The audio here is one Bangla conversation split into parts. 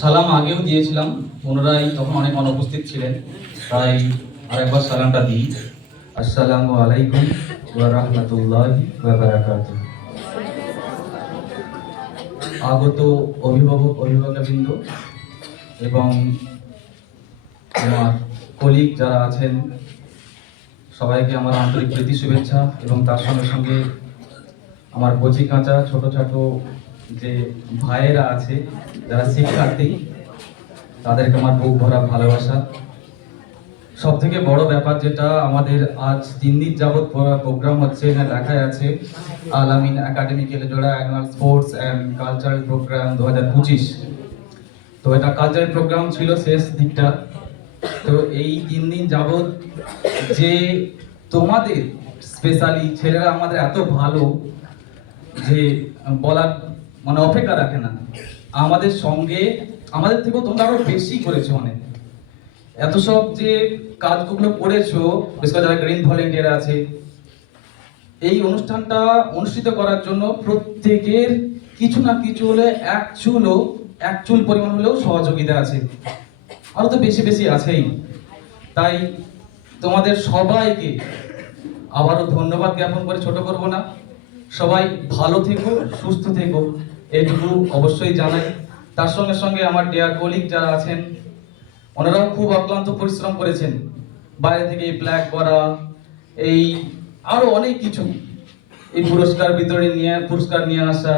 সালাম আগেও দিয়েছিলাম, পুনরায় তখন অনেক অনুপস্থিত ছিলেন, তাই আরেকবার সালামটা দিই। আসসালামু আলাইকুম ওয়া রাহমাতুল্লাহি ওয়া বারাকাতুহু। আগত অভিভাবকবৃন্দ এবং আমার কলিগ যারা আছেন, সবাইকে আমার আন্তরিক প্রীতি শুভেচ্ছা, এবং তার সঙ্গে সঙ্গে আমার কচি কাঁচা ছোট ছোট যে ভাইয়েরা আছে যারা শিক্ষার্থী, তাদেরকে আমার বুক ভরা ভালোবাসা। সব থেকে বড় ব্যাপার যেটা আমাদের আজ 3 দিন যাবৎ প্রোগ্রাম হচ্ছে, এখানে লেখায় আছে আল আমিন একাডেমিক এলাজোড়া annual sports and cultural programme 2025। তো এটা কালচারাল প্রোগ্রাম ছিল শেষ দিকটা। তো এই 3 দিন যাবৎ যে তোমাদের স্পেশালি ছেলেরা আমাদের এত ভালো যে বলার মানে অপেক্ষা রাখে না, আমাদের সঙ্গে আমাদের থেকেও তোমরা আরো বেশি করেছো। অনেক এত সব যে কাজগুলো করেছো, বিশেষ করে যারা গ্রিন ভলেন্টিয়ার আছে, এই অনুষ্ঠানটা অনুষ্ঠিত করার জন্য প্রত্যেকের কিছু না কিছু হলে এক চুল পরিমাণ হলেও সহযোগিতা আছে, আরো তো বেশি বেশি আছেই। তাই তোমাদের সবাইকে আবারও ধন্যবাদ জ্ঞাপন করে ছোট করব না। সবাই ভালো থেকো, সুস্থ থেকো, এটুকু অবশ্যই জানাই। তার সঙ্গে সঙ্গে আমার ডিয়ার কলিগ যারা আছেন, ওনারাও খুব অক্লান্ত পরিশ্রম করেছেন, বাইরে থেকে এই প্ল্যাগ করা, এই আরো অনেক কিছু, এই পুরস্কার নিয়ে আসা।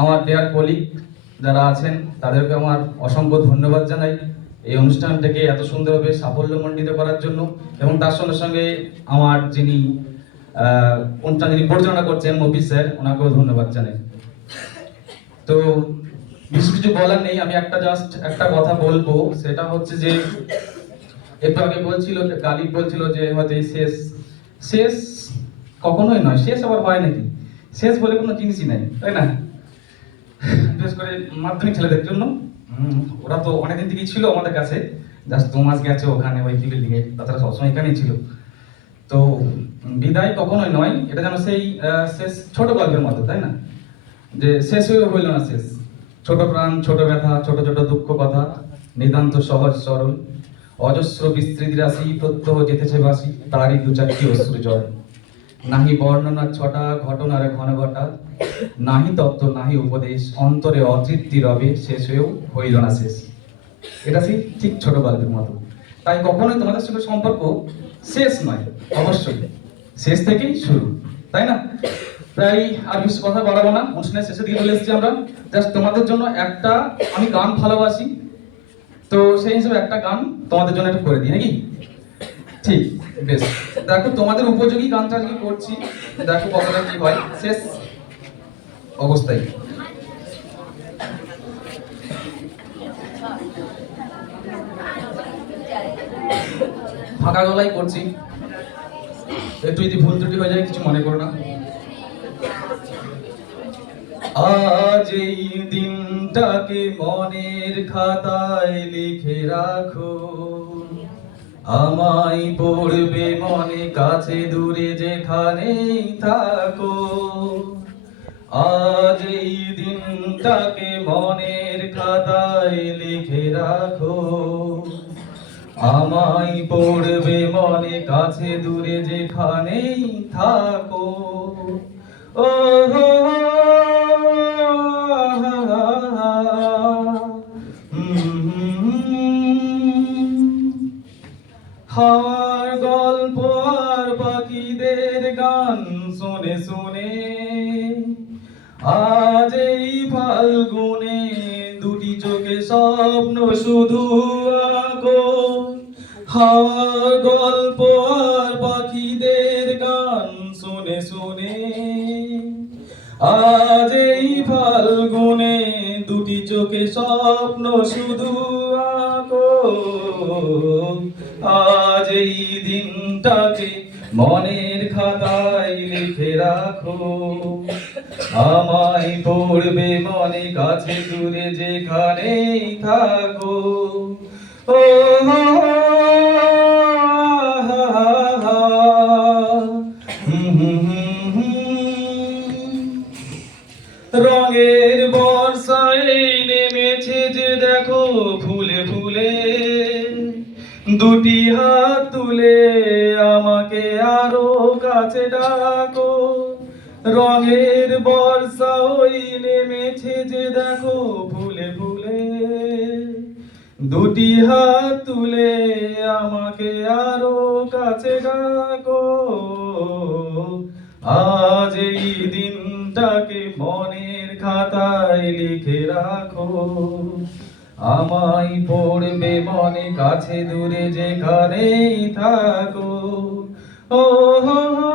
আমার ডিয়ার কলিগ যারা আছেন তাদেরকে আমার অসংখ্য ধন্যবাদ জানাই এই অনুষ্ঠানটাকে এত সুন্দরভাবে সাফল্যমণ্ডিত করার জন্য। এবং তার সঙ্গে সঙ্গে আমার যিনি পরিচালনা করছেন মফিজ স্যার, ওনাকেও ধন্যবাদ জানাই। তো বেশি কিছু বলার নেই, আমি একটা কথা বলবো, সেটা হচ্ছে যে একটু আগে গালিব বলছিল যে হয়তো শেষ কখনোই নয়, শেষ আবার হয় নাকি? শেষ বলে কোনো জিনিসই নাই, তাই না? বিশেষ করে মাধ্যমিক ছেলেদের জন্য, ওরা তো অনেকদিন থেকেই ছিল আমাদের কাছে, জাস্ট 2 মাস গেছে ওখানে ওই বিল্ডিংয়ে, তাছাড়া সবসময় এখানেই ছিল। তো বিদায় কখনোই নয়, এটা যেন সেই শেষ ছোট গল্পের মতো, তাই না? যে শেষ হইল না শেষ, ছোট প্রাণ, ছোট ব্যথা, ছোট ছোট দুঃখ কথা, নিতান্ত সহজ সরল, অজস্র বিস্তৃতি রাশি, প্রত্যহ যেতেছে বাসি, তারই 2-4টি অশ্রু জল। নাহি বর্ণনার ছটা, ঘটনার ঘনঘটা, নাহি তত্ত্ব নাহি উপদেশ, অন্তরে অতৃপ্তি রবে, শেষ হয়েও হইল না শেষ। এটা ঠিক ছোট গল্পের মতো। তাই কখনোই তোমাদের সঙ্গে সম্পর্ক শেষ নয়, অবশ্যই শেষ থেকেই শুরু, তাই না? তাই আর বেশি কথা বাড়াবো না, অনুষ্ঠানের শেষের দিকে চলে এসেছি আমরা। জাস্ট তোমাদের জন্য আমি গান ভালোবাসি, তো সেই হিসেবে একটা গান তোমাদের জন্য একটু করে দিই নাকি? ঠিক, বেশ। দেখো তোমাদের উপযোগী গানটা আজকে করছি, দেখো কতটা কি হয় শেষ অবস্থায়। ফাঁকা গলায় করছি, একটু যদি ভুল ত্রুটি হয়ে যায় কিছু মনে করো না। আজ এই দিনটাকে মনের খাতায় লিখে রাখো, আমায় পড়বে মনে, কাছে দূরে যেখানেই থাকো। আজ এই দিনটাকে মনের খাতায় লিখে রাখো, আমায় পড়বে মনে, কাছে দূরে যেখানেই থাকো। ও হাওয়ার গল্প আর পাখিদের গান শুনে শুনে, আজ এই ফাল্গুনে 2টি চোখে স্বপ্ন শুধু আঁকো। হাওয়ার গল্প আর পাখিদের গান শুনে শুনে, আজ এই ফাল্গুনে 2টি চোখে স্বপ্ন শুধু আঁকো। আজ এই দিনটাকে মনের খাতায় লিখে রাখো, আমায় পড়বে মনে, কাছে দূরে যেখানেই থাকো। ও রঙের বর্ষায় দুটি হাত তুলে আমাকে আরো কাছে ডাকো, রঙের বর্ষা ওই নেমেছে যে দেখো ফুলে ফুলে। দুটি হাত তুলে আমাকে আরো কাছে ডাকো, আজ এই দিনটাকে মনের খাতায় লিখে রাখো। আমায় পড়বে মনে কাছে দূরে যেখানেই থাকো। ও হো হো।